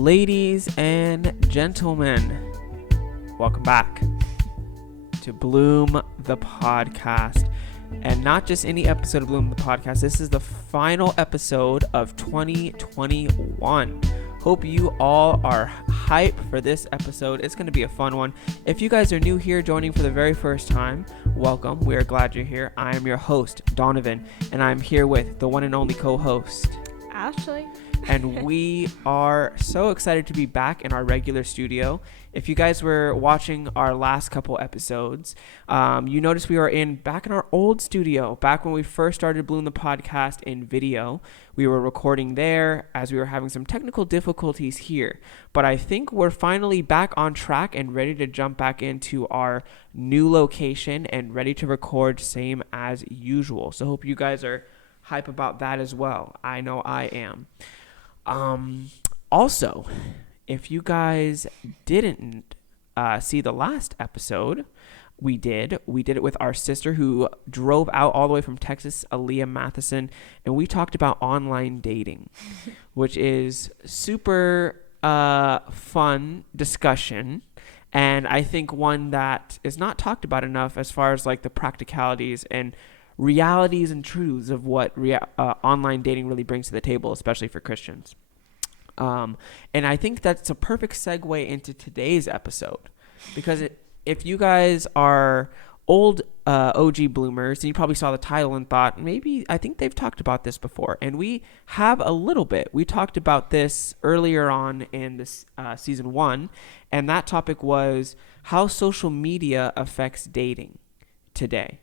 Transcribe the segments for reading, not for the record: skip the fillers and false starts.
Ladies and gentlemen, welcome back to Bloom the Podcast. And not just any episode of Bloom the Podcast, this is the final episode of 2021. Hope you all are hype for this episode. It's going to be a fun one. If you guys are new here, joining for the very first time, welcome. We are glad you're here. I am your host, Donovan, and I'm here with the one and only co-host, Ashley. And we are so excited to be back in our regular studio. If you guys were watching our last couple episodes, you noticed we were back in our old studio. Back when we first started Bloom the Podcast in video, we were recording there as we were having some technical difficulties here. But I think we're finally back on track and ready to jump back into our new location and ready to record same as usual. So hope you guys are hype about that as well. I know I am. Also, if you guys didn't see the last episode, we did it with our sister who drove out all the way from Texas, Aaliyah Matheson, and we talked about online dating, which is super fun discussion, and I think one that is not talked about enough as far as like the practicalities and realities and truths of what online dating really brings to the table, especially for Christians. And I think that's a perfect segue into today's episode, because if you guys are old OG bloomers, and you probably saw the title and thought, I think they've talked about this before, and we have a little bit. We talked about this earlier on in this season 1, and that topic was how social media affects dating today.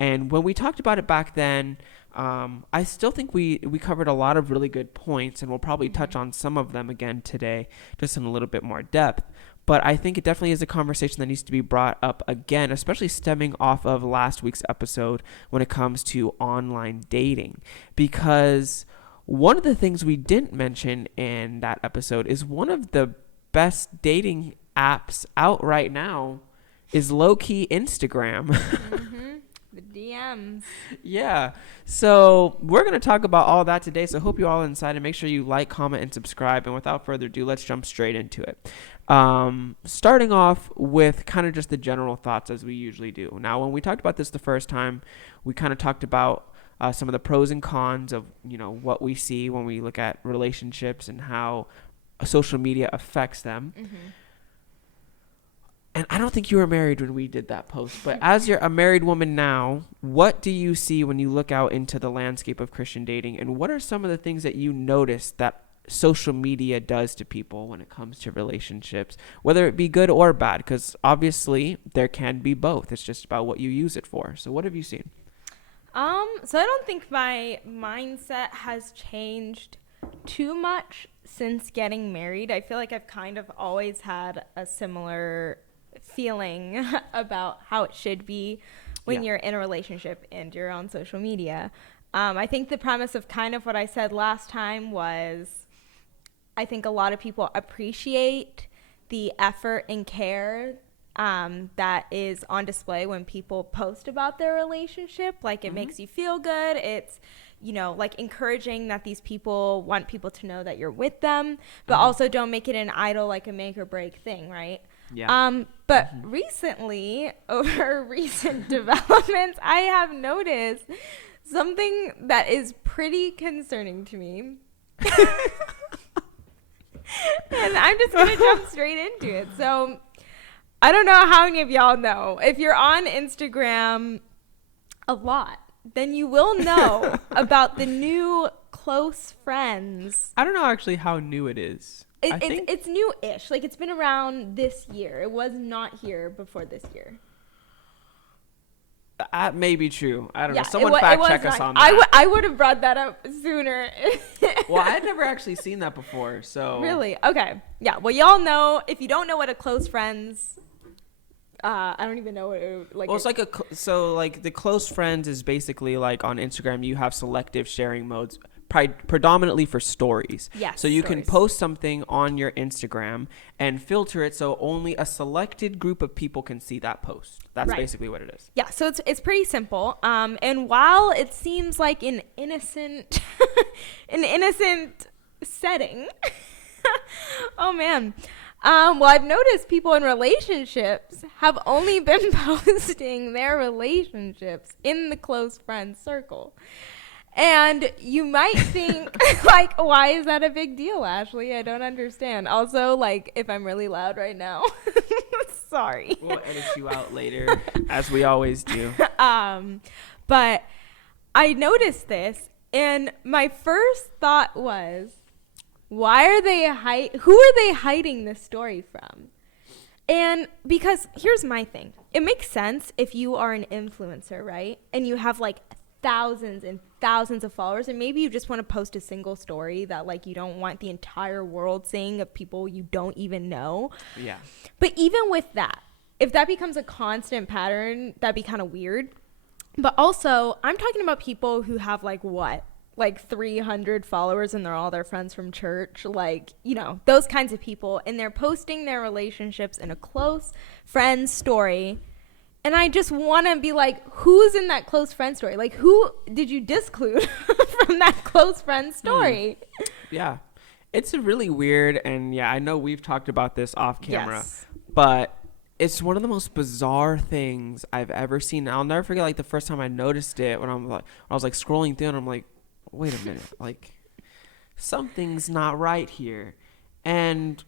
And when we talked about it back then, I still think we covered a lot of really good points, and we'll probably touch on some of them again today, just in a little bit more depth. But I think it definitely is a conversation that needs to be brought up again, especially stemming off of last week's episode when it comes to online dating. Because one of the things we didn't mention in that episode is one of the best dating apps out right now is low-key Instagram. Mm-hmm. The DMs. Yeah. So we're going to talk about all that today. So hope you all are inside, and make sure you like, comment, and subscribe. And without further ado, let's jump straight into it. Starting off with kind of just the general thoughts as we usually do. Now, when we talked about this the first time, we kind of talked about some of the pros and cons of, what we see when we look at relationships and how social media affects them. Mm-hmm. And I don't think you were married when we did that post, but as you're a married woman now, what do you see when you look out into the landscape of Christian dating? And what are some of the things that you notice that social media does to people when it comes to relationships, whether it be good or bad? Because obviously there can be both. It's just about what you use it for. So what have you seen? So I don't think my mindset has changed too much since getting married. I feel like I've kind of always had a similar feeling about how it should be when you're in a relationship and you're on social media. I think the premise of kind of what I said last time was, I think a lot of people appreciate the effort and care that is on display when people post about their relationship. Like, it makes you feel good. It's, like encouraging that these people want people to know that you're with them, but also don't make it an idol, like a make or break thing, right? Yeah. But recently, over recent developments, I have noticed something that is pretty concerning to me. And I'm just going to jump straight into it. So I don't know how many of y'all know. If you're on Instagram a lot, then you will know about the new close friends. I don't know actually how new it is. It's new-ish. Like, it's been around this year. It was not here before this year. That may be true. I don't know. Someone fact check us on that. I would have brought that up sooner. Well, I had never actually seen that before, so. Really? Okay. Yeah. Well, y'all know. If you don't know what a close friends, I don't even know what it, like. Well, it's like the close friends is basically like on Instagram. You have selective sharing modes. Predominantly for stories. Yes. So you can post something on your Instagram and filter it so only a selected group of people can see that post. That's basically what it is. Yeah. So it's pretty simple. And while it seems like an innocent setting, Oh man. Well, I've noticed people in relationships have only been posting their relationships in the close friend circle. And you might think, like, why is that a big deal, Ashley? I don't understand. Also, like, if I'm really loud right now, sorry. We'll edit you out later, as we always do. But I noticed this, and my first thought was, why are they who are they hiding this story from? And because here's my thing. It makes sense if you are an influencer, right? And you have like thousands and thousands of followers, and maybe you just want to post a single story that like you don't want the entire world seeing of people you don't even know. Yeah. But even with that, if that becomes a constant pattern, that'd be kind of weird. But also, I'm talking about people who have like 300 followers and they're all their friends from church, like, you know, those kinds of people, and they're posting their relationships in a close friend story. And I just want to be like, who's in that close friend story? Like, who did you disclude from that close friend story? Yeah. It's a really weird, and yeah, I know we've talked about this off camera, Yes. but it's one of the most bizarre things I've ever seen. I'll never forget, like, the first time I noticed it when I was like scrolling through, and I'm like, wait a minute, like, something's not right here. And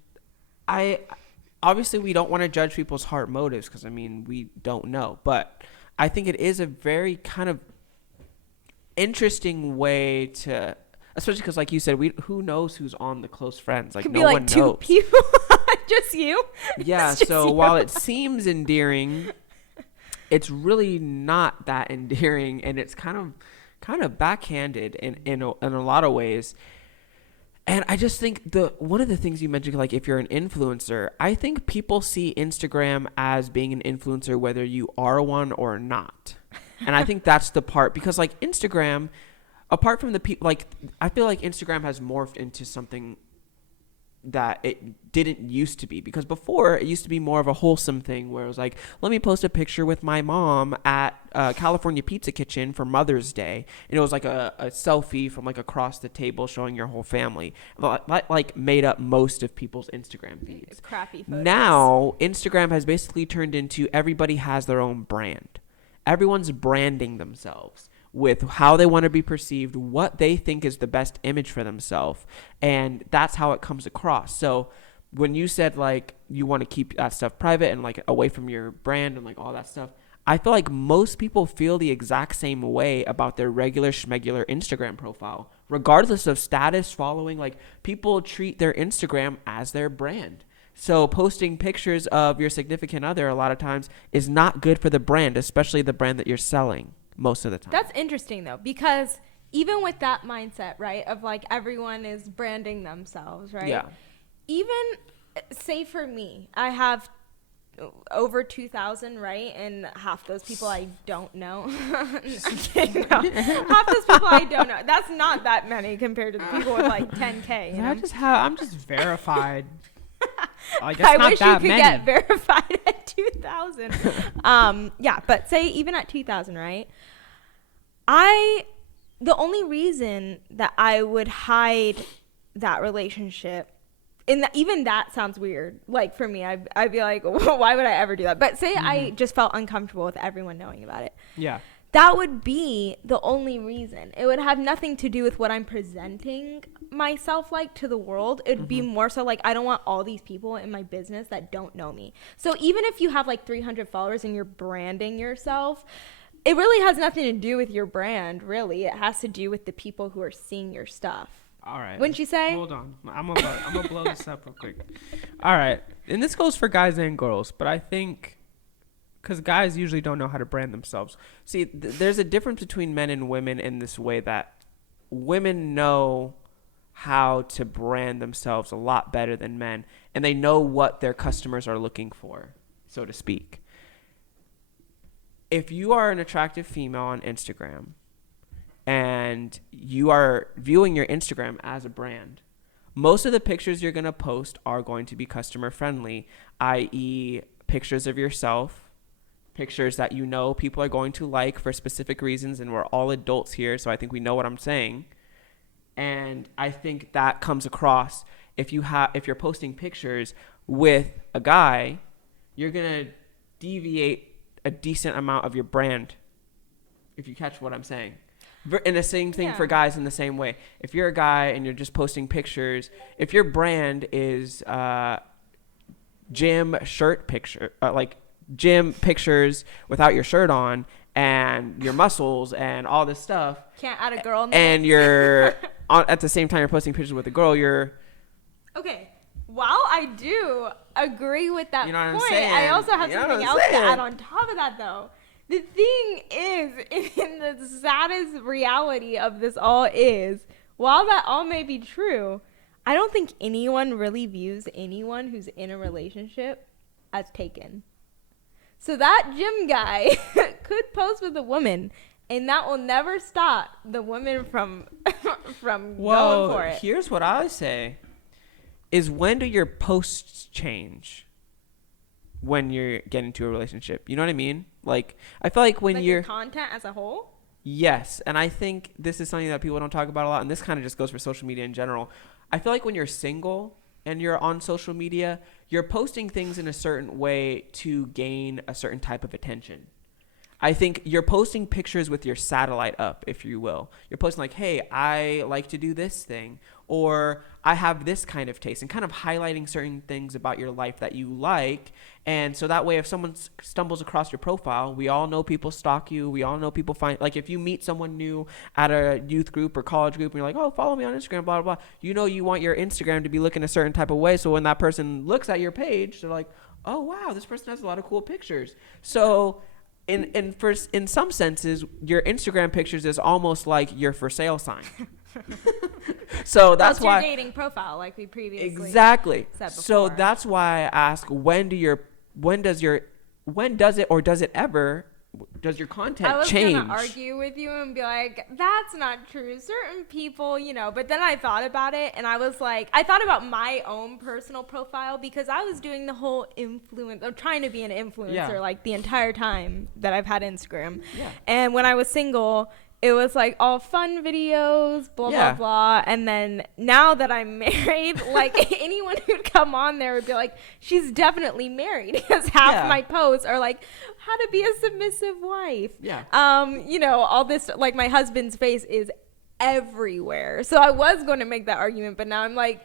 obviously we don't want to judge people's heart motives, because I mean, we don't know, but I think it is a very kind of interesting way to, especially because like you said, who knows who's on the close friends, like, Could no be like one two knows. people. Just you. Yeah, Just so you. while it seems endearing, it's really not that endearing, and it's kind of backhanded in a lot of ways. And I just think one of the things you mentioned, like, if you're an influencer, I think people see Instagram as being an influencer whether you are one or not. And I think that's the part, because like Instagram, apart from the people, like, I feel like Instagram has morphed into something that it didn't used to be, because before it used to be more of a wholesome thing where it was like, let me post a picture with my mom at California Pizza Kitchen for Mother's Day, and it was like a selfie from like across the table showing your whole family. Like made up most of people's Instagram feeds. Crappy photos. Now Instagram has basically turned into everybody has their own brand. Everyone's branding themselves with how they want to be perceived, what they think is the best image for themselves, and that's how it comes across. So when you said like you want to keep that stuff private and like away from your brand and like all that stuff, I feel like most people feel the exact same way about their regular schmegular Instagram profile, regardless of status, following. Like, people treat their Instagram as their brand. So posting pictures of your significant other a lot of times is not good for the brand, especially the brand that you're selling most of the time. That's interesting though, because even with that mindset, right, of like everyone is branding themselves, right? Yeah. Even say for me, I have over 2,000, right? And half those people I don't know. I'm kidding, no. Half those people I don't know. That's not that many compared to the people with like 10K. You know? I'm just verified. Like, I wish you could get verified at 2,000. Yeah, but say even at 2,000, right? The only reason that I would hide that relationship, even that sounds weird. Like, for me, I'd be like, well, why would I ever do that? But say I just felt uncomfortable with everyone knowing about it. Yeah. That would be the only reason. It would have nothing to do with what I'm presenting myself like to the world. It'd be more so like, I don't want all these people in my business that don't know me. So even if you have like 300 followers and you're branding yourself, it really has nothing to do with your brand, really. It has to do with the people who are seeing your stuff. All right. Wouldn't you say? Hold on. I'm gonna blow this up real quick. All right. And this goes for guys and girls, but I think, because guys usually don't know how to brand themselves. See, there's a difference between men and women in this way that women know how to brand themselves a lot better than men, and they know what their customers are looking for, so to speak. If you are an attractive female on Instagram and you are viewing your Instagram as a brand, most of the pictures you're going to post are going to be customer friendly, i.e. pictures of yourself, pictures that you know people are going to like for specific reasons, and we're all adults here, so I think we know what I'm saying. And I think that comes across if you're posting pictures with a guy, you're gonna deviate a decent amount of your brand, if you catch what I'm saying. And the same thing for guys in the same way. If you're a guy and you're just posting pictures, if your brand is gym shirt picture, like gym pictures without your shirt on and your muscles and all this stuff, can't add a girl in and you're at the same time you're posting pictures with a girl, you're okay. While I do agree with that You know what I'm point, saying? I also have You know something what I'm else to saying? add on top of that, though. The thing is, in the saddest reality of this all is, while that all may be true, I don't think anyone really views anyone who's in a relationship as taken. So that gym guy could pose with a woman, and that will never stop the woman from going for it. Here's what I say is, when do your posts change when you're getting into a relationship? You know what I mean? Like, I feel like when Like you're your content as a whole? Yes, and I think this is something that people don't talk about a lot, and this kind of just goes for social media in general. I feel like when you're single and you're on social media, you're posting things in a certain way to gain a certain type of attention. I think you're posting pictures with your satellite up, if you will. You're posting like, hey, I like to do this thing, or I have this kind of taste, and kind of highlighting certain things about your life that you like. And so that way, if someone stumbles across your profile, we all know people stalk you. We all know people find, like, if you meet someone new at a youth group or college group and you're like, oh, follow me on Instagram, blah, blah, blah. You know, you want your Instagram to be looking a certain type of way. So when that person looks at your page, they're like, oh, wow, this person has a lot of cool pictures. So in some senses, your Instagram pictures is almost like your for sale sign. So that's why your dating profile, like we previously exactly said before. So that's why I ask, when does it or does it ever, does your content change? I was gonna argue with you and be like, that's not true. Certain people, but then I thought about it, and I was like, I thought about my own personal profile, because I was doing the whole I'm trying to be an influencer like the entire time that I've had Instagram. Yeah. And when I was single, it was like all fun videos, blah, blah, blah. And then now that I'm married, like anyone who'd come on there would be like, she's definitely married, because half my posts are like, how to be a submissive wife. Yeah. All this, like my husband's face is everywhere. So I was going to make that argument, but now I'm like,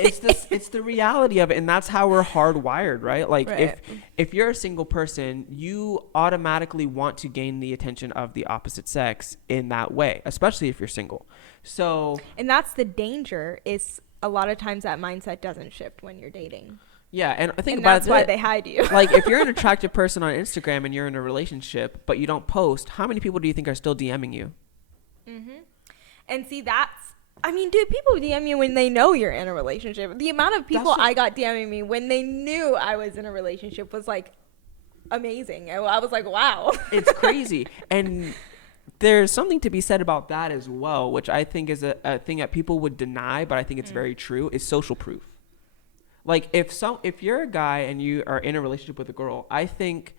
it's the reality of it, and that's how we're hardwired, right? Like, if you're a single person, you automatically want to gain the attention of the opposite sex in that way, especially if you're single. So, and that's the danger, is a lot of times that mindset doesn't shift when you're dating. Yeah, and I think about that's why they hide you. Like, if you're an attractive person on Instagram and you're in a relationship, but you don't post, how many people do you think are still DMing you? Mm-hmm. And see, dude, people DM you when they know you're in a relationship. The amount of people I got DMing me when they knew I was in a relationship was like amazing. I was like, wow. It's crazy. And there's something to be said about that as well, which I think is a thing that people would deny, but I think it's very true, is social proof. Like, if you're a guy and you are in a relationship with a girl, I think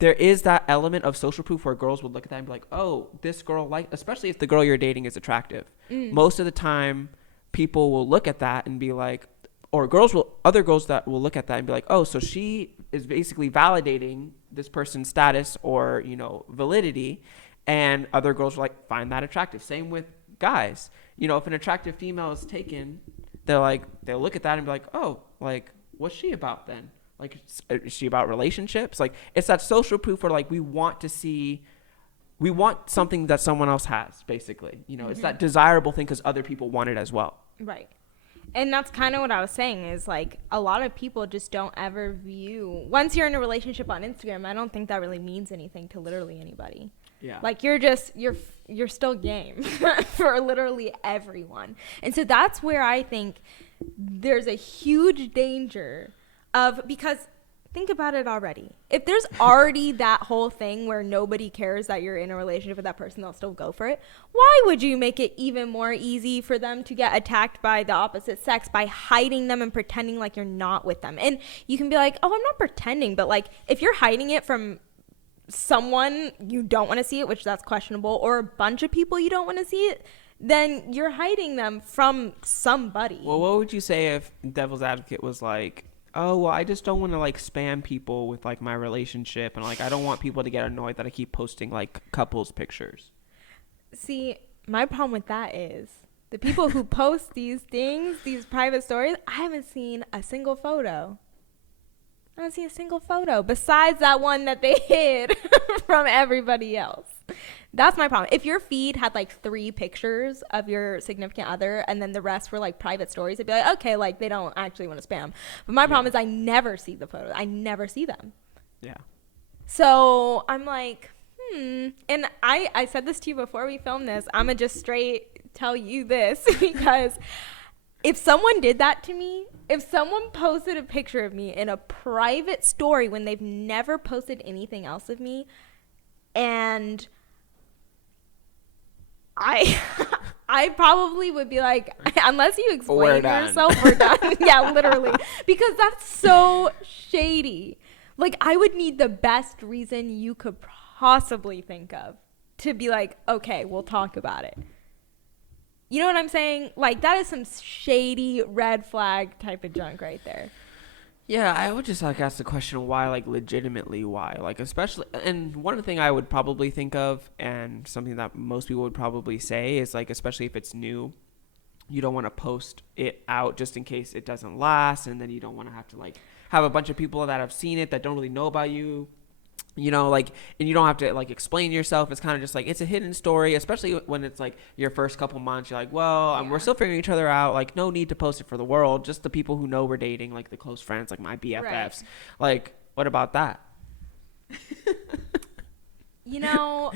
there is that element of social proof where girls would look at that and be like, oh, this girl, especially if the girl you're dating is attractive. Most of the time, people will look at that and be like, or other girls that will look at that and be like, oh, so she is basically validating this person's status or, validity. And other girls will find that attractive. Same with guys. If an attractive female is taken, they'll look at that and be like, oh, what's she about then? Like, is she about relationships? Like, it's that social proof where, we want something that someone else has, basically. It's that desirable thing because other people want it as well. Right. And that's kind of what I was saying, is, a lot of people just don't ever view, once you're in a relationship on Instagram, I don't think that really means anything to literally anybody. Yeah. You're still game for literally everyone. And so that's where I think there's a huge danger because think about it already. If there's already that whole thing where nobody cares that you're in a relationship with that person, they'll still go for it. Why would you make it even more easy for them to get attacked by the opposite sex by hiding them and pretending like you're not with them? And you can be like, oh, I'm not pretending. But if you're hiding it from someone you don't want to see it, which that's questionable, or a bunch of people you don't want to see it, then you're hiding them from somebody. Well, what would you say if devil's advocate was like, oh, well, I just don't want to like spam people with like my relationship, and like I don't want people to get annoyed that I keep posting like couples pictures. See, my problem with that is the people who post these things, these private stories, I haven't seen a single photo. I don't see a single photo besides that one that they hid from everybody else. That's my problem. If your feed had like 3 pictures of your significant other and then the rest were like private stories, it'd be like, okay, like they don't actually want to spam. But my problem is I never see the photos. I never see them. Yeah. So I'm like, and I said this to you before we filmed this. I'm going to just straight tell you this because if someone did that to me, if someone posted a picture of me in a private story when they've never posted anything else of me, and I probably would be like, unless you explain yourself, we're done. Yeah, literally. Because that's so shady. Like, I would need the best reason you could possibly think of to be like, okay, we'll talk about it. You know what I'm saying? Like, that is some shady red flag type of junk right there. Yeah, I would just like ask the question why, like legitimately why, like especially, and one thing I would probably think of, and something that most people would probably say is like, especially if it's new, you don't want to post it out just in case it doesn't last, and then you don't want to have to like have a bunch of people that have seen it that don't really know about you. You know, like, and you don't have to like explain yourself. It's kind of just like, it's a hidden story, especially when it's like your first couple months. You're like, well, we're still figuring each other out. Like, no need to post it for the world. Just the people who know we're dating, like the close friends, like my BFFs. Right. Like, what about that? You know,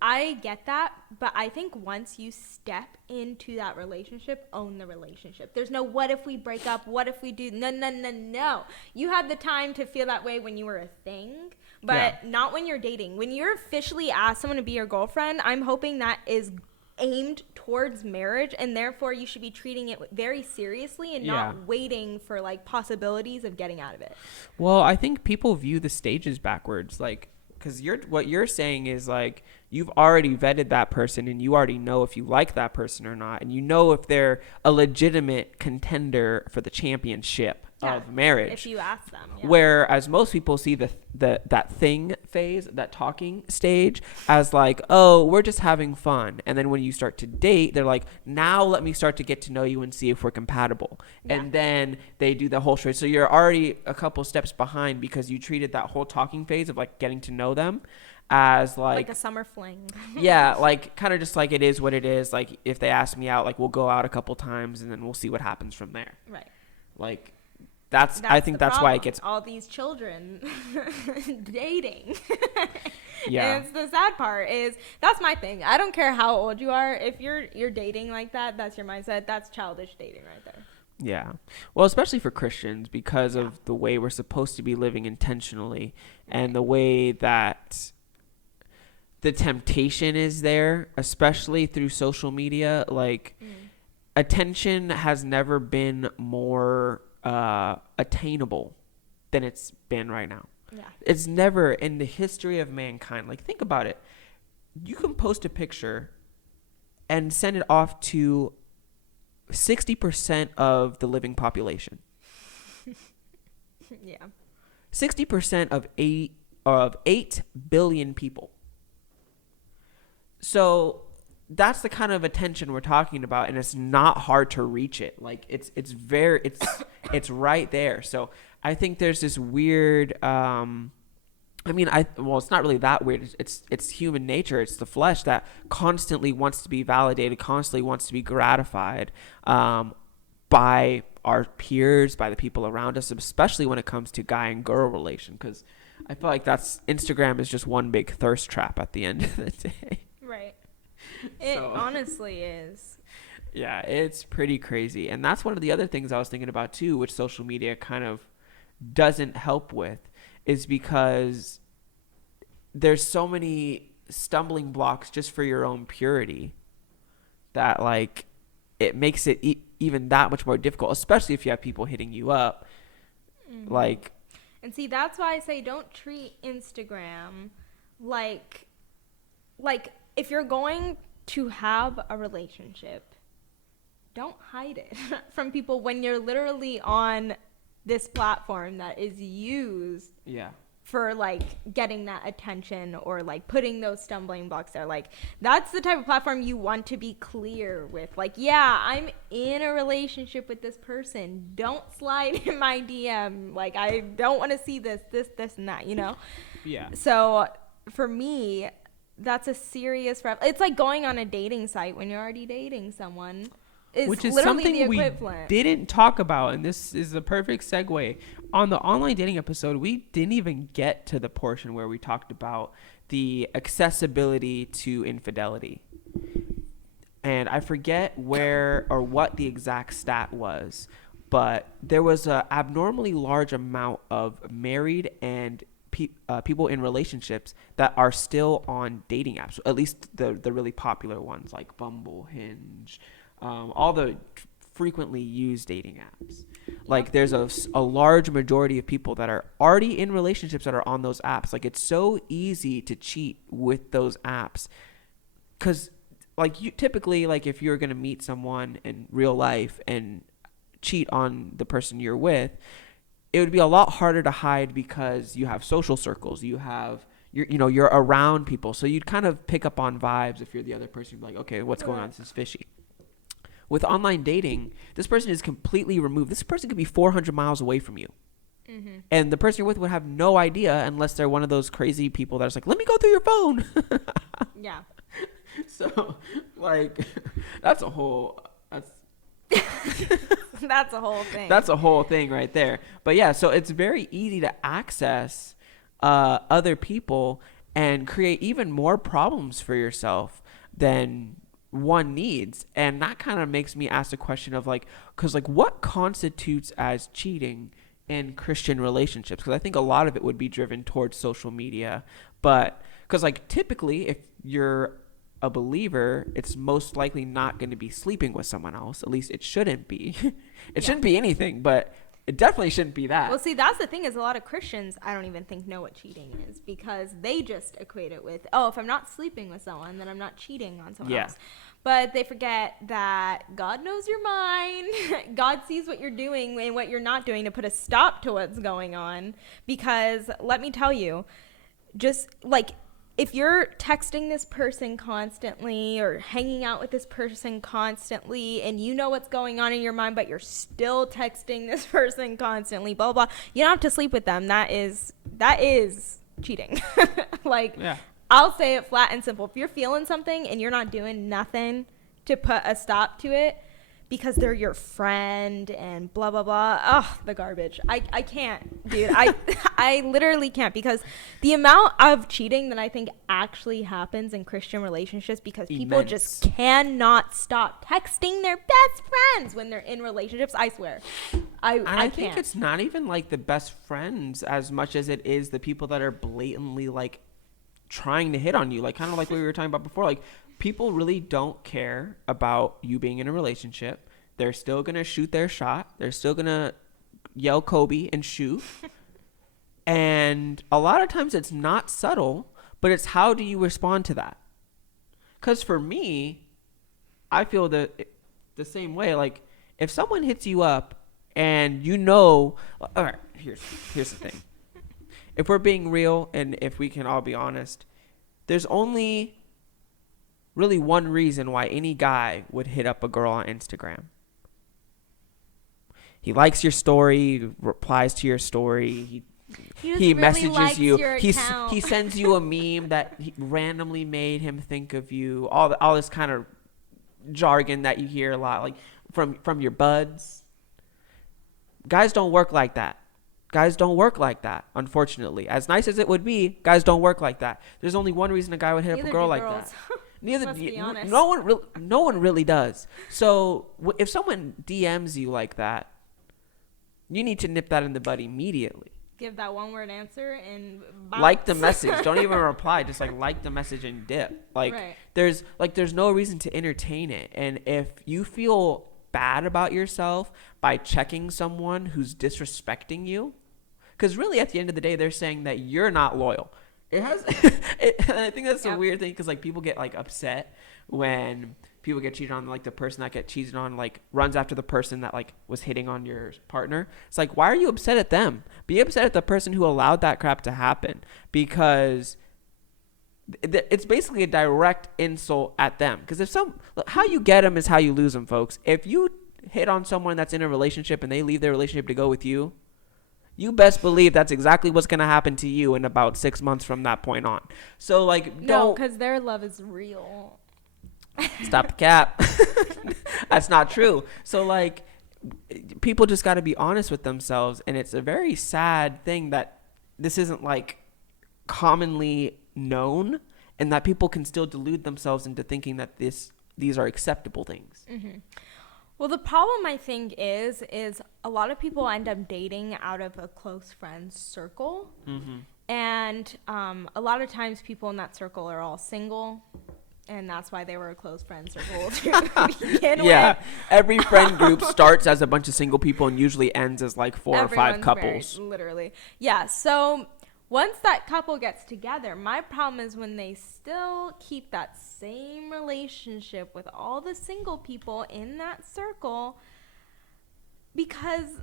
I get that, but I think once you step into that relationship, own the relationship. There's no what if we break up, what if we do, no. You had the time to feel that way when you were a thing, but not when you're dating. When you're officially asked someone to be your girlfriend, I'm hoping that is aimed towards marriage, and therefore you should be treating it very seriously and not waiting for like possibilities of getting out of it. Well, I think people view the stages backwards, like, because what you're saying is like you've already vetted that person and you already know if you like that person or not, and you know if they're a legitimate contender for the championship of marriage. If you ask them. Yeah. Whereas most people see that thing phase, that talking stage, as like, oh, we're just having fun. And then when you start to date, they're like, now let me start to get to know you and see if we're compatible. Yeah. And then they do the whole straight. So you're already a couple steps behind because you treated that whole talking phase of like getting to know them as like a summer fling. Yeah, like kind of just like it is what it is. Like if they ask me out, like we'll go out a couple times and then we'll see what happens from there. Right. Like I think that's why it gets all these children dating. Yeah. And it's the sad part is that's my thing. I don't care how old you are. If you're dating like that, that's your mindset. That's childish dating right there. Yeah. Well, especially for Christians because of the way we're supposed to be living intentionally and the way that the temptation is there, especially through social media. Like attention has never been more attainable than it's been right now. Yeah. It's never in the history of mankind. Like think about it. You can post a picture and send it off to 60% of the living population. Yeah. 60% of 8 billion people. So that's the kind of attention we're talking about, and it's not hard to reach it. Like it's it's right there. So I think there's this weird it's not really that weird. It's human nature. It's the flesh that constantly wants to be validated, constantly wants to be gratified by our peers, by the people around us, especially when it comes to guy and girl relation. Because I feel like Instagram is just one big thirst trap at the end of the day. Right. It honestly is. Yeah, it's pretty crazy. And that's one of the other things I was thinking about too, which social media kind of doesn't help with, is because there's so many stumbling blocks just for your own purity that like it makes it even that much more difficult, especially if you have people hitting you up. Like, and see, that's why I say don't treat Instagram like if you're going to have a relationship, don't hide it from people when you're literally on this platform that is used for like getting that attention or like putting those stumbling blocks there. Like that's the type of platform you want to be clear with. Like, yeah, I'm in a relationship with this person. Don't slide in my DM. Like, I don't want to see this, and that, you know? Yeah. So for me, that's a serious it's like going on a dating site when you're already dating someone. Which is something we didn't talk about, and this is a perfect segue. On the online dating episode, we didn't even get to the portion where we talked about the accessibility to infidelity. And I forget where or what the exact stat was, but there was an abnormally large amount of married and people in relationships that are still on dating apps, at least the really popular ones like Bumble, Hinge, all the frequently used dating apps. Like there's a large majority of people that are already in relationships that are on those apps. Like it's so easy to cheat with those apps because like you typically, like if you're going to meet someone in real life and cheat on the person you're with, it would be a lot harder to hide because you have social circles, you're around people, so you'd kind of pick up on vibes. If you're the other person, you'd be like, okay, what's going on? This is fishy. With online dating, this person is completely removed. This person could be 400 miles away from you. Mm-hmm. And the person you're with would have no idea unless they're one of those crazy people that's like, let me go through your phone. Yeah. So, like, that's a whole thing right there. But yeah, so it's very easy to access other people and create even more problems for yourself than one needs. And that kind of makes me ask the question of like, because like what constitutes as cheating in Christian relationships? Because I think a lot of it would be driven towards social media, but because like typically if you're a believer, it's most likely not going to be sleeping with someone else. At least it shouldn't be. Shouldn't be anything, but it definitely shouldn't be that. Well, see, that's the thing is a lot of Christians, I don't even think know what cheating is because they just equate it with, oh, if I'm not sleeping with someone, then I'm not cheating on someone else. But they forget that God knows your mind. God sees what you're doing and what you're not doing to put a stop to what's going on. Because let me tell you, just like if you're texting this person constantly or hanging out with this person constantly and you know what's going on in your mind, but you're still texting this person constantly, blah, blah, you don't have to sleep with them. That is cheating. Like, yeah. I'll say it flat and simple. If you're feeling something and you're not doing nothing to put a stop to it because they're your friend and blah, blah, blah. Oh, the garbage. I can't, dude. I literally can't because the amount of cheating that I think actually happens in Christian relationships because people just cannot stop texting their best friends when they're in relationships. I swear. I think it's not even like the best friends as much as it is the people that are blatantly like trying to hit on you, like kind of like what we were talking about before. Like people really don't care about you being in a relationship. They're still gonna shoot their shot. They're still gonna yell Kobe and shoot. And a lot of times it's not subtle, but it's how do you respond to that? Because for me, I feel the same way. Like if someone hits you up and you know, all right, here's the thing. If we're being real and if we can all be honest, there's only really one reason why any guy would hit up a girl on Instagram. He likes your story, he replies to your story, he really messages you, he sends you a meme that randomly made him think of you, all this kind of jargon that you hear a lot, like from your buds. Guys don't work like that. Guys don't work like that, unfortunately. As nice as it would be, guys don't work like that. There's only one reason a guy would hit up a girl like that. No one really does. So if someone DMs you like that, you need to nip that in the bud immediately. Give that one-word answer and bounce. Like the message. Don't even reply. Just like the message and dip. Like right. There's no reason to entertain it. And if you feel bad about yourself by checking someone who's disrespecting you, because really at the end of the day they're saying that you're not loyal. And I think that's a weird thing because like people get like upset when people get cheated on, like the person that get cheated on like runs after the person that like was hitting on your partner. It's like, why are you upset at them? Be upset at the person who allowed that crap to happen, because it's basically a direct insult at them. Because how you get them is how you lose them, folks. If you hit on someone that's in a relationship and they leave their relationship to go with you, you best believe that's exactly what's going to happen to you in about 6 months from that point on. So like, no, because their love is real. Stop the cap. That's not true. So like, people just got to be honest with themselves, and it's a very sad thing that this isn't like commonly known, and that people can still delude themselves into thinking that these are acceptable things. Mm-hmm. Well, the problem I think is a lot of people end up dating out of a close friends circle, Mm-hmm. and a lot of times people in that circle are all single. And that's why they were a close friend circle to begin with. Every friend group starts as a bunch of single people and usually ends as like 4 or 5 couples. Married, literally. Yeah, so once that couple gets together, my problem is when they still keep that same relationship with all the single people in that circle, because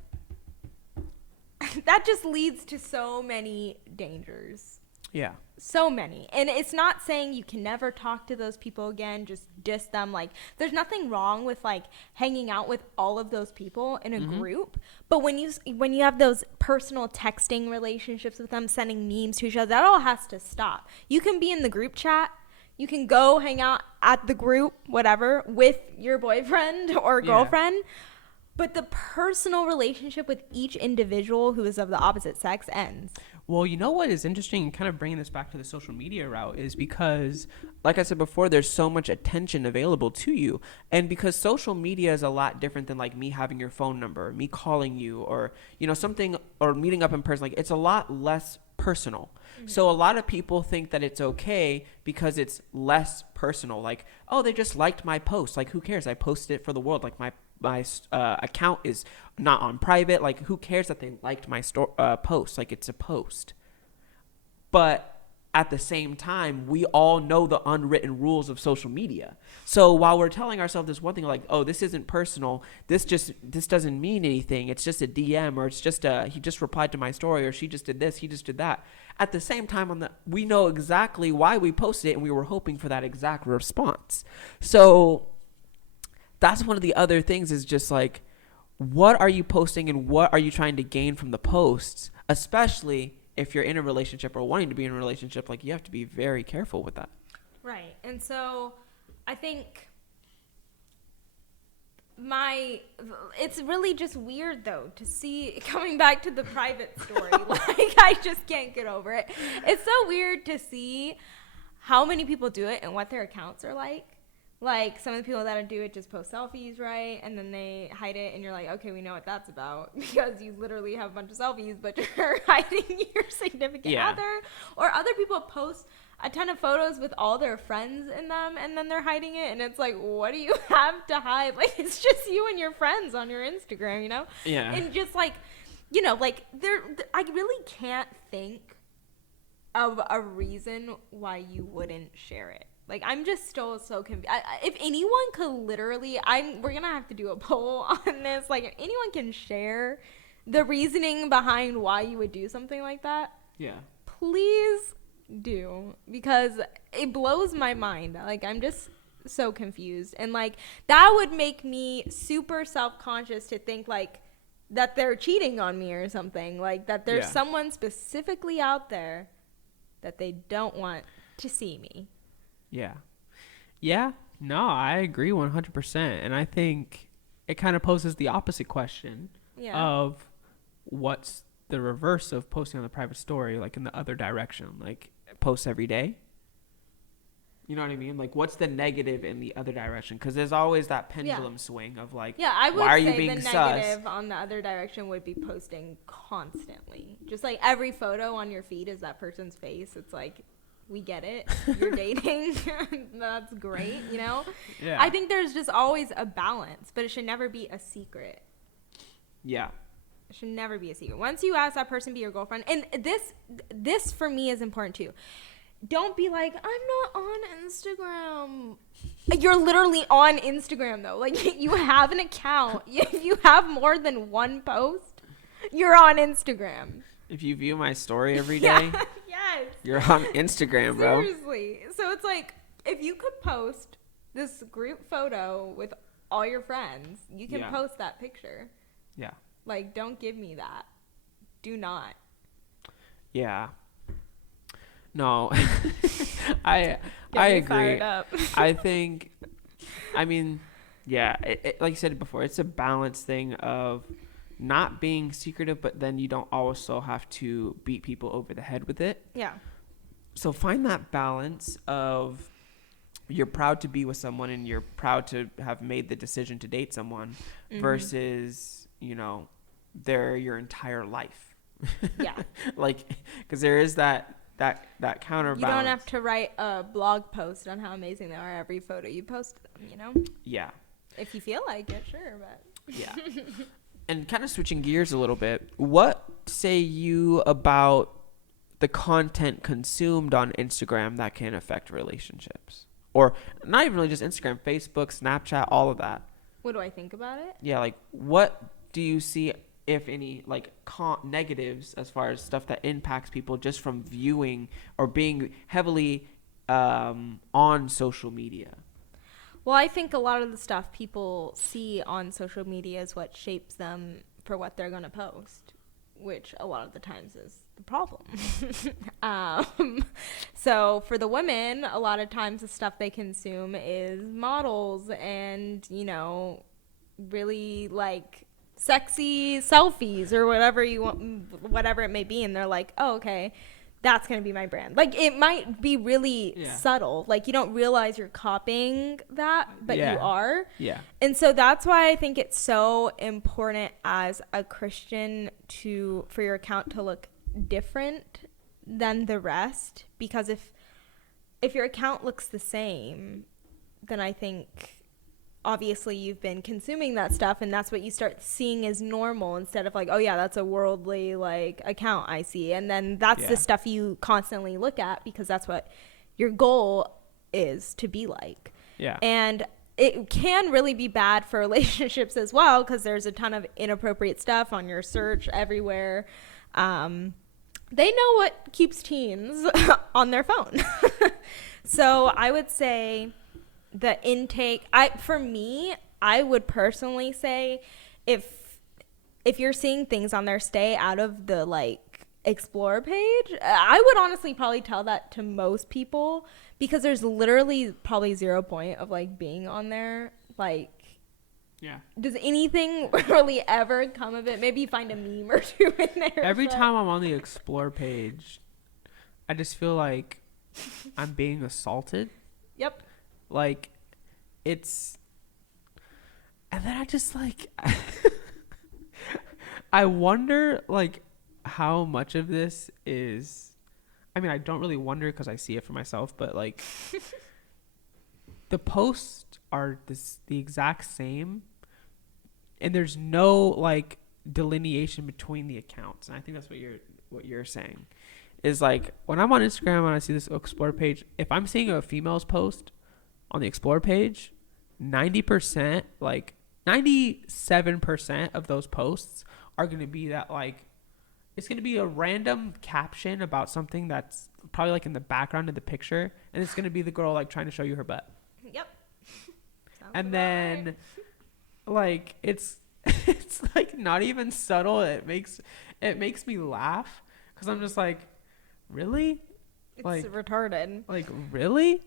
that just leads to so many dangers. Yeah. So many. And it's not saying you can never talk to those people again, just diss them. Like, there's nothing wrong with like hanging out with all of those people in a group. But when you have those personal texting relationships with them, sending memes to each other, that all has to stop. You can be in the group chat. You can go hang out at the group, whatever, with your boyfriend or girlfriend. But the personal relationship with each individual who is of the opposite sex ends. Well, you know what is interesting, kind of bringing this back to the social media route, is because, like I said before, there's so much attention available to you. And because social media is a lot different than like me having your phone number, me calling you, or, you know, something, or meeting up in person. Like, it's a lot less personal. Mm-hmm. So a lot of people think that it's okay because it's less personal. Like, oh, they just liked my post. Like, who cares? I posted it for the world. Like, my account is not on private. Like, who cares that they liked my post? Like, it's a post. But at the same time, we all know the unwritten rules of social media. So while we're telling ourselves this one thing, like, oh, this isn't personal, this doesn't mean anything, it's just a DM, or it's just he just replied to my story, or she just did this, he just did that. At the same time, we know exactly why we posted it, and we were hoping for that exact response. So that's one of the other things, is just like, what are you posting and what are you trying to gain from the posts? Especially if you're in a relationship or wanting to be in a relationship, like, you have to be very careful with that. Right. And so I think it's really just weird, though, to see, coming back to the private story, like, I just can't get over it. It's so weird to see how many people do it and what their accounts are like. Like, some of the people that do it just post selfies, right? And then they hide it, and you're like, okay, we know what that's about. Because you literally have a bunch of selfies, but you're hiding your significant other. Or other people post a ton of photos with all their friends in them, and then they're hiding it. And it's like, what do you have to hide? Like, it's just you and your friends on your Instagram, you know? Yeah. And just, like, you know, like, I really can't think of a reason why you wouldn't share it. Like, I'm just still so confused. If anyone could literally, we're going to have to do a poll on this. Like, if anyone can share the reasoning behind why you would do something like that, please do. Because it blows my mind. Like, I'm just so confused. And, like, that would make me super self-conscious to think, like, that they're cheating on me or something. Like, that there's someone specifically out there that they don't want to see me. Yeah. No, I agree 100%. And I think it kind of poses the opposite question of what's the reverse of posting on the private story, like in the other direction, like post every day. You know what I mean? Like, what's the negative in the other direction? Because there's always that pendulum swing of like, I would why are say you being the sus? negative on the other direction would be posting constantly. Just like every photo on your feed is that person's face. It's like, we get it. You're dating. That's great, you know? Yeah. I think there's just always a balance, but it should never be a secret. Yeah. It should never be a secret. Once you ask that person to be your girlfriend, and this for me is important too. Don't be like, I'm not on Instagram. You're literally on Instagram though. Like you have an account. If you have more than one post, you're on Instagram. If you view my story every day, Yes. you're on Instagram, bro. Seriously. So it's like if you could post this group photo with all your friends, you can post that picture. Yeah. Like, don't give me that. Do not. Yeah. No. I agree. Fired up. I think, I mean, yeah, like you said before, it's a balance thing of not being secretive, but then you don't also have to beat people over the head with it. Yeah. So find that balance of you're proud to be with someone and you're proud to have made the decision to date someone versus, you know, they're your entire life. Yeah. Like, because there is that counterbalance. You don't have to write a blog post on how amazing they are every photo you post them, you know? Yeah. If you feel like it, sure, but... Yeah. And kind of switching gears a little bit, what say you about the content consumed on Instagram that can affect relationships? Or not even really just Instagram, Facebook, Snapchat, all of that. What do I think about it? Yeah, like what do you see, if any, like negatives as far as stuff that impacts people just from viewing or being heavily on social media? Well, I think a lot of the stuff people see on social media is what shapes them for what they're going to post, which a lot of the times is the problem. So for the women, a lot of times the stuff they consume is models and, you know, really like sexy selfies or whatever you want, whatever it may be. And they're like, oh, okay, that's going to be my brand. Like it might be really subtle. Like you don't realize you're copying that, but you are. Yeah. And so that's why I think it's so important as a Christian for your account to look different than the rest, because if your account looks the same, then I think obviously you've been consuming that stuff and that's what you start seeing as normal instead of like, oh yeah, that's a worldly like account I see, and then that's the stuff you constantly look at because that's what your goal is to be like. Yeah. And it can really be bad for relationships as well because there's a ton of inappropriate stuff on your search everywhere. They know what keeps teens on their phone. So I would say the intake, for me, I would personally say if you're seeing things on there, stay out of the like explore page. I would honestly probably tell that to most people because there's literally probably 0 point of like being on there. Like, yeah. Does anything really ever come of it? Maybe you find a meme or two in there. Every time I'm on the explore page, I just feel like I'm being assaulted. Yep. Like, it's... And then I just, like... I wonder, like, how much of this is... I mean, I don't really wonder because I see it for myself, but, like... the posts are the exact same, and there's no, like, delineation between the accounts. And I think that's what you're saying. Is, like, when I'm on Instagram and I see this explore page, if I'm seeing a female's post on the explore page, 90%, like 97% of those posts are going to be that, like, it's going to be a random caption about something that's probably like in the background of the picture, and it's going to be the girl like trying to show you her butt. Yep. And then right. Like it's like not even subtle. It makes me laugh because I'm just like, really? It's like retarded. Like, really?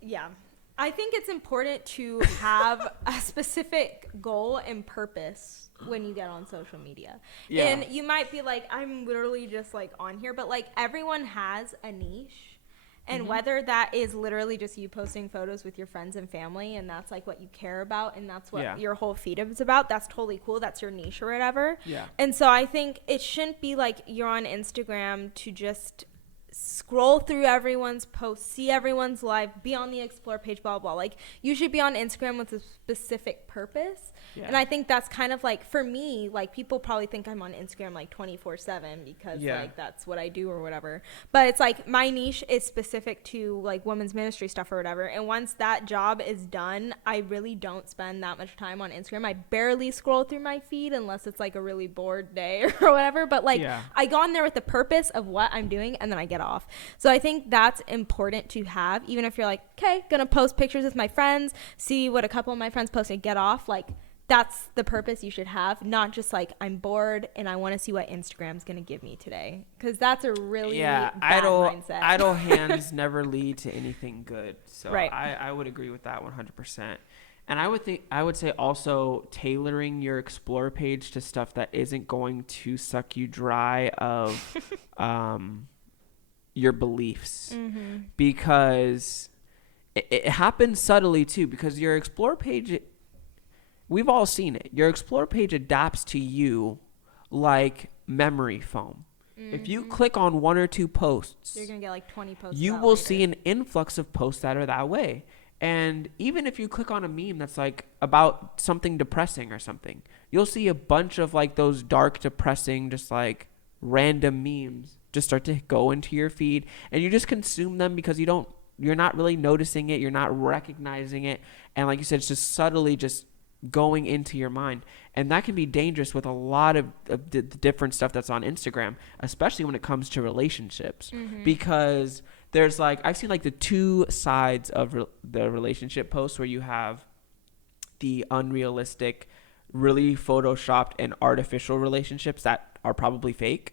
Yeah. I think it's important to have a specific goal and purpose when you get on social media. Yeah. And you might be like, I'm literally just like on here, but like everyone has a niche. And whether that is literally just you posting photos with your friends and family and that's like what you care about and that's what your whole feed is about, that's totally cool. That's your niche or whatever. Yeah. And so I think it shouldn't be like you're on Instagram to just scroll through everyone's posts, see everyone's live, be on the explore page, blah, blah. Like, you should be on Instagram with a specific purpose. Yeah. And I think that's kind of like, for me, like people probably think I'm on Instagram like 24/7 because like that's what I do or whatever. But it's like my niche is specific to like women's ministry stuff or whatever. And once that job is done, I really don't spend that much time on Instagram. I barely scroll through my feed unless it's like a really bored day or whatever. But like I go on there with the purpose of what I'm doing and then I get off. So I think that's important to have, even if you're like, okay, gonna post pictures with my friends, see what a couple of my friends post and get off. Like that's the purpose you should have, not just like I'm bored and I want to see what Instagram's gonna give me today, because that's a really bad mindset. Idle hands never lead to anything good. So right. I would agree with that 100%. And I would say also tailoring your Explore page to stuff that isn't going to suck you dry of your beliefs, because it happens subtly too, because your Explore page, we've all seen it. Your Explore page adapts to you like memory foam. If you click on one or two posts, you're going to get like 20 posts. You will see an influx of posts that are that way. And even if you click on a meme that's like about something depressing or something, you'll see a bunch of like those dark, depressing, just like random memes just start to go into your feed, and you just consume them because you're not really noticing it. You're not recognizing it. And like you said, it's just subtly just going into your mind. And that can be dangerous with a lot of the different stuff that's on Instagram, especially when it comes to relationships, because there's like, I've seen like the two sides of the relationship posts, where you have the unrealistic, really photoshopped and artificial relationships that are probably fake.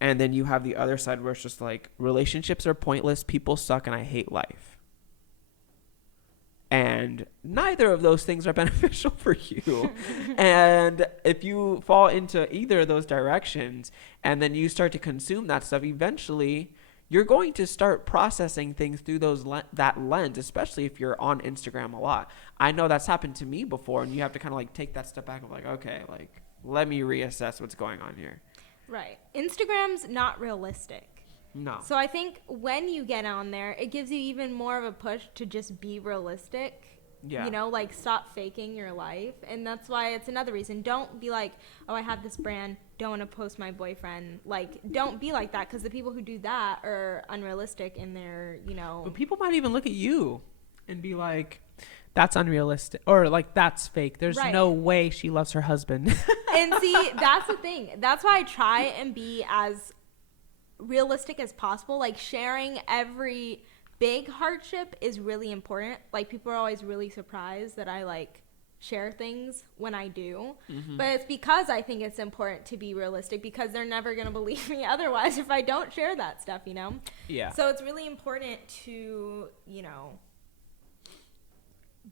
And then you have the other side where it's just like, relationships are pointless, people suck, and I hate life. And neither of those things are beneficial for you. And if you fall into either of those directions and then you start to consume that stuff, eventually you're going to start processing things through that lens, especially if you're on Instagram a lot. I know that's happened to me before, and you have to kind of like take that step back and like, okay, like let me reassess what's going on here. Right. Instagram's not realistic. No. So I think when you get on there, it gives you even more of a push to just be realistic. Yeah. You know, like stop faking your life. And that's why it's another reason. Don't be like, oh, I have this brand, don't want to post my boyfriend. Like, don't be like that, because the people who do that are unrealistic in their, you know. But people might even look at you and be like, that's unrealistic, or like, that's fake. There's no way she loves her husband. And see, that's the thing. That's why I try and be as realistic as possible. Like, sharing every big hardship is really important. Like, people are always really surprised that I like share things when I do. But it's because I think it's important to be realistic, because they're never going to believe me otherwise if I don't share that stuff, you know? Yeah. So it's really important to, you know,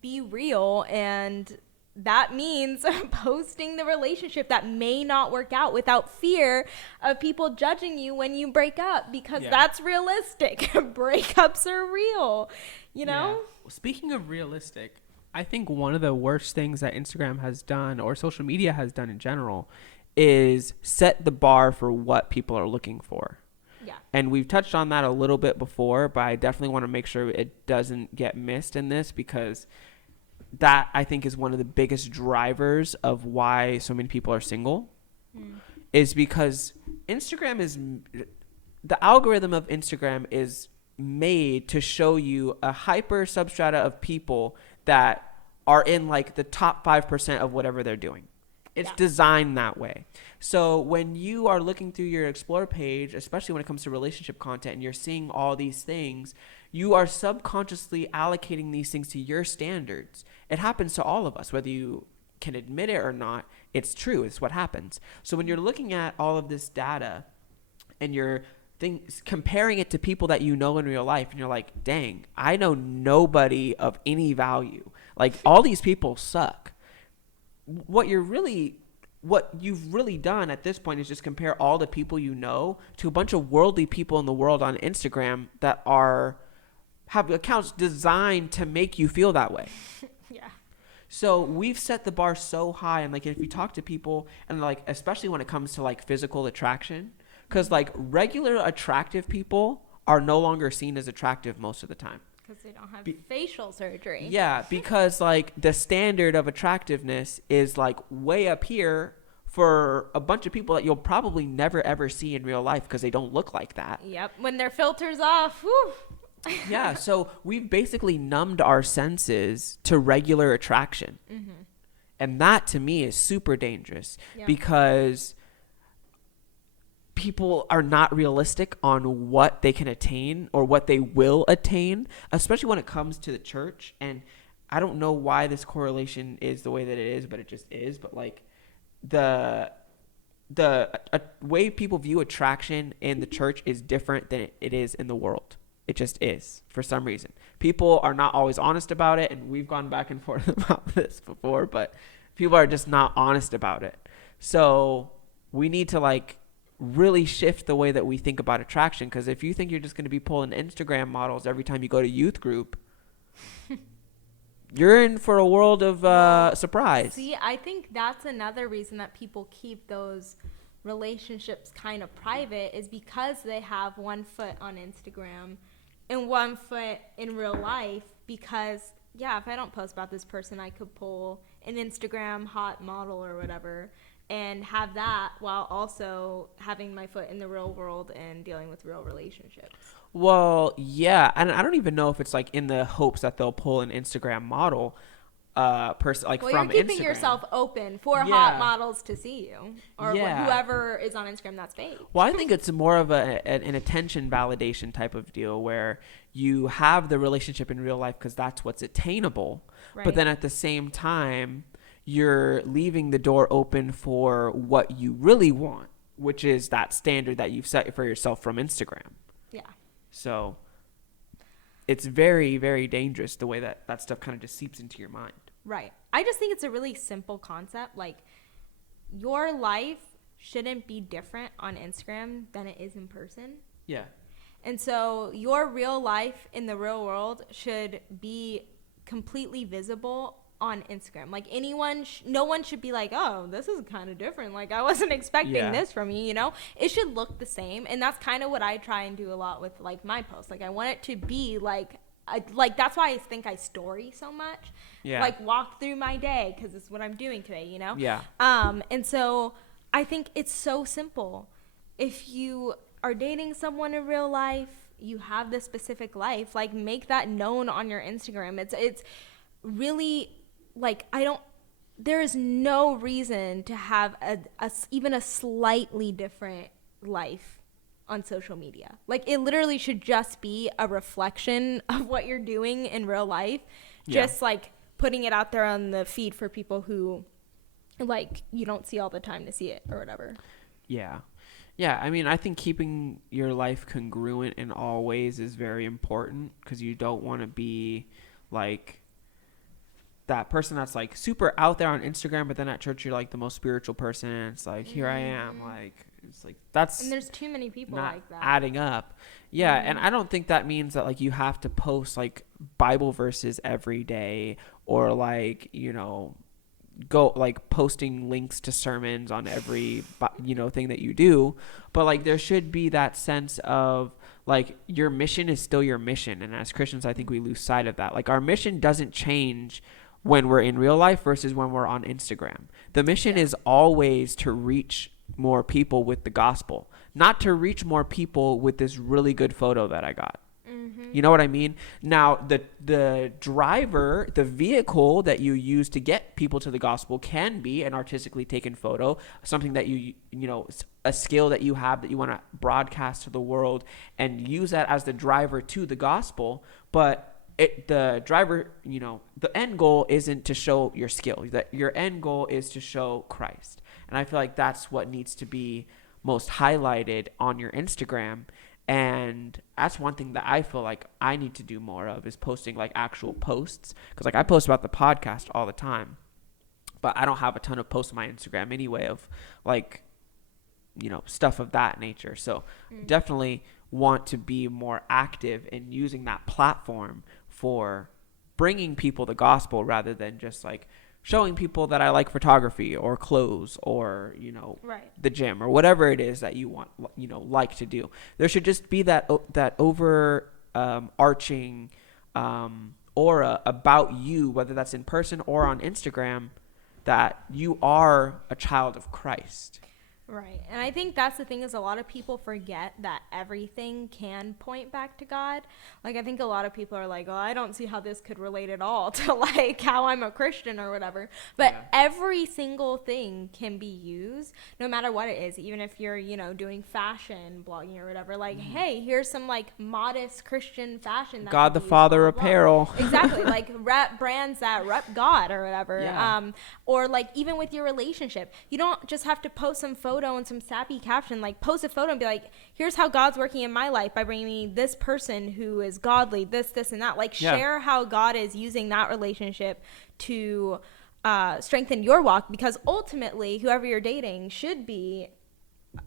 be real, and that means posting the relationship that may not work out without fear of people judging you when you break up, because that's realistic. Breakups are real, you know? Yeah. Speaking of realistic, I think one of the worst things that Instagram has done, or social media has done in general, is set the bar for what people are looking for. Yeah. And we've touched on that a little bit before, but I definitely want to make sure it doesn't get missed in this, because that, I think, is one of the biggest drivers of why so many people are single, is because the algorithm of Instagram is made to show you a hyper substrata of people that are in like the top 5% of whatever they're doing. It's designed that way. So when you are looking through your Explore page, especially when it comes to relationship content, and you're seeing all these things, you are subconsciously allocating these things to your standards. It happens to all of us, whether you can admit it or not. It's true. It's what happens. So when you're looking at all of this data and you're comparing it to people that you know in real life, and you're like, dang, I know nobody of any value. Like, all these people suck. What you've really done at this point is just compare all the people you know to a bunch of worldly people in the world on Instagram that have accounts designed to make you feel that way. Yeah. So we've set the bar so high, and like, if you talk to people, and like, especially when it comes to like physical attraction, because like regular attractive people are no longer seen as attractive most of the time. Because they don't have facial surgery. Yeah, because like the standard of attractiveness is like way up here for a bunch of people that you'll probably never ever see in real life because they don't look like that. Yep, when their filter's off. Whew. Yeah, so we've basically numbed our senses to regular attraction. Mm-hmm. And that to me is super dangerous because people are not realistic on what they can attain or what they will attain, especially when it comes to the church. And I don't know why this correlation is the way that it is, but it just is. But like the way people view attraction in the church is different than it is in the world. It just is for some reason. People are not always honest about it, and we've gone back and forth about this before, but people are just not honest about it. So we need to like really shift the way that we think about attraction, because if you think you're just going to be pulling Instagram models every time you go to youth group, you're in for a world of surprise. See, I think that's another reason that people keep those relationships kind of private, is because they have one foot on Instagram and one foot in real life. Because if I don't post about this person, I could pull an Instagram hot model or whatever and have that while also having my foot in the real world and dealing with real relationships. Well, yeah, and I don't even know if it's like in the hopes that they'll pull an Instagram model person like from Instagram. You're keeping yourself open for hot models to see you, or whoever is on Instagram that's fake. Well, I think it's more of an attention validation type of deal where you have the relationship in real life because that's what's attainable, but then at the same time you're leaving the door open for what you really want, which is that standard that you've set for yourself from Instagram. Yeah. So it's very, very dangerous the way that stuff kind of just seeps into your mind. Right. I just think it's a really simple concept. Like, your life shouldn't be different on Instagram than it is in person. Yeah. And so your real life in the real world should be completely visible on Instagram. Like, no one should be like, oh, this is kind of different. Like, I wasn't expecting this from you, you know? It should look the same. And that's kind of what I try and do a lot with, like, my posts. Like, I want it to be like that's why I think I story so much. Yeah. Like, walk through my day because it's what I'm doing today, you know? Yeah. And so I think it's so simple. If you are dating someone in real life, you have this specific life, like, make that known on your Instagram. It's really, like, there is no reason to have even a slightly different life on social media. Like, it literally should just be a reflection of what you're doing in real life. Just like putting it out there on the feed for people who, like, you don't see all the time to see it or whatever. Yeah. Yeah, I mean, I think keeping your life congruent in all ways is very important, because you don't want to be like that person that's like super out there on Instagram, but then at church you're like the most spiritual person, and it's like, here I am, like, it's like, that's, and there's too many people not like that adding up. And I don't think that means that like you have to post like Bible verses every day, or like, you know, go like posting links to sermons on every thing that you do. But like, there should be that sense of like, your mission is still your mission, and as Christians I think we lose sight of that. Like, our mission doesn't change when we're in real life versus when we're on Instagram. The mission is always to reach more people with the gospel, not to reach more people with this really good photo that I got. You know what I mean? Now, the driver, the vehicle that you use to get people to the gospel can be an artistically taken photo, something that you know, a skill that you have that you want to broadcast to the world and use that as the driver to the gospel. But the driver, you know, the end goal isn't to show your skill. That your end goal is to show Christ. And I feel like that's what needs to be most highlighted on your Instagram. And that's one thing that I feel like I need to do more of, is posting like actual posts. Because like, I post about the podcast all the time, but I don't have a ton of posts on my Instagram anyway of like, you know, stuff of that nature. So definitely want to be more active in using that platform for bringing people the gospel, rather than just like showing people that I like photography or clothes or, you know, the gym or whatever it is that you want, you know, like to do. There should just be that arching aura about you, whether that's in person or on Instagram, that you are a child of Christ. Right. And I think that's the thing, is a lot of people forget that everything can point back to God. Like, I think a lot of people are like, oh, I don't see how this could relate at all to like how I'm a Christian or whatever. But every single thing can be used no matter what it is. Even if you're, you know, doing fashion blogging or whatever, like, hey, here's some like modest Christian fashion. That God the Father apparel. Exactly. Like rep brands that rep God or whatever. Yeah. Or like even with your relationship, you don't just have to post some photo and some sappy caption. Like, post a photo and be like, here's how God's working in my life by bringing me this person who is godly, this and that. Like, share how God is using that relationship to strengthen your walk, because ultimately whoever you're dating should be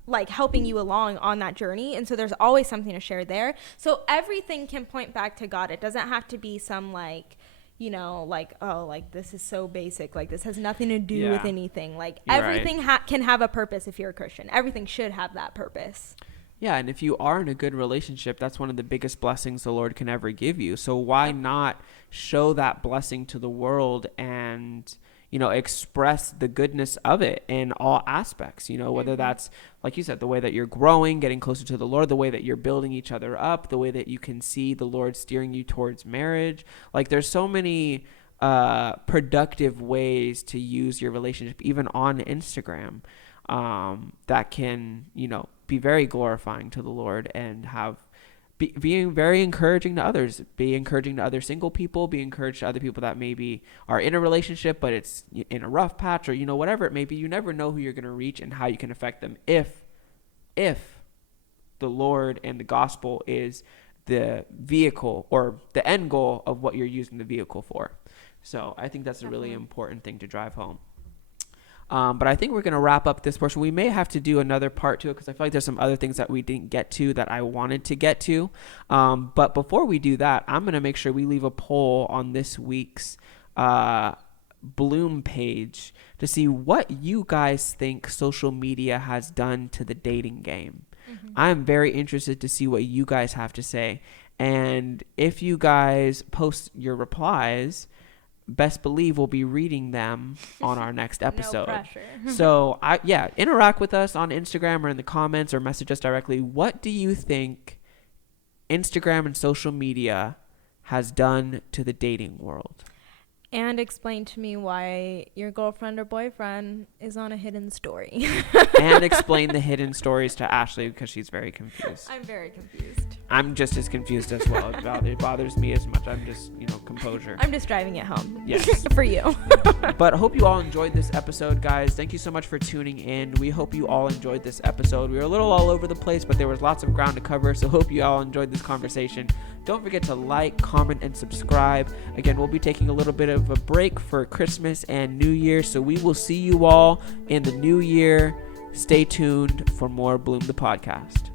like helping you along on that journey. And so there's always something to share there. So everything can point back to God. It doesn't have to be some like, you know, like, oh, like this is so basic, like this has nothing to do with anything. Like, everything can have a purpose. If you're a Christian, everything should have that purpose. Yeah, and if you are in a good relationship, that's one of the biggest blessings the Lord can ever give you. So why not show that blessing to the world and, you know, express the goodness of it in all aspects, you know, whether that's, like you said, the way that you're growing, getting closer to the Lord, the way that you're building each other up, the way that you can see the Lord steering you towards marriage. Like, there's so many productive ways to use your relationship, even on Instagram, that can, you know, be very glorifying to the Lord and being very encouraging to others, be encouraging to other single people, be encouraged to other people that maybe are in a relationship, but it's in a rough patch, or, you know, whatever it may be. You never know who you're going to reach and how you can affect them if the Lord and the gospel is the vehicle or the end goal of what you're using the vehicle for. So I think that's a really important thing to drive home. But I think we're going to wrap up this portion. We may have to do another part to it because I feel like there's some other things that we didn't get to that I wanted to get to. But before we do that, I'm going to make sure we leave a poll on this week's Bloom page to see what you guys think social media has done to the dating game. I'm very interested to see what you guys have to say. And if you guys post your replies, best believe we'll be reading them on our next episode. No pressure. So interact with us on Instagram or in the comments, or message us directly. What do you think Instagram and social media has done to the dating world? And explain to me why your girlfriend or boyfriend is on a hidden story. And explain the hidden stories to Ashley, because she's very confused. I'm very confused. I'm just as confused as well. It bothers me as much. I'm just, composure. I'm just driving it home. Yes. For you. But I hope you all enjoyed this episode, guys. Thank you so much for tuning in. We hope you all enjoyed this episode. We were a little all over the place, but there was lots of ground to cover, so hope you all enjoyed this conversation. Don't forget to like, comment, and subscribe. Again, we'll be taking a little bit of a break for Christmas and New Year, so we will see you all in the new year. Stay tuned for more Bloom the Podcast.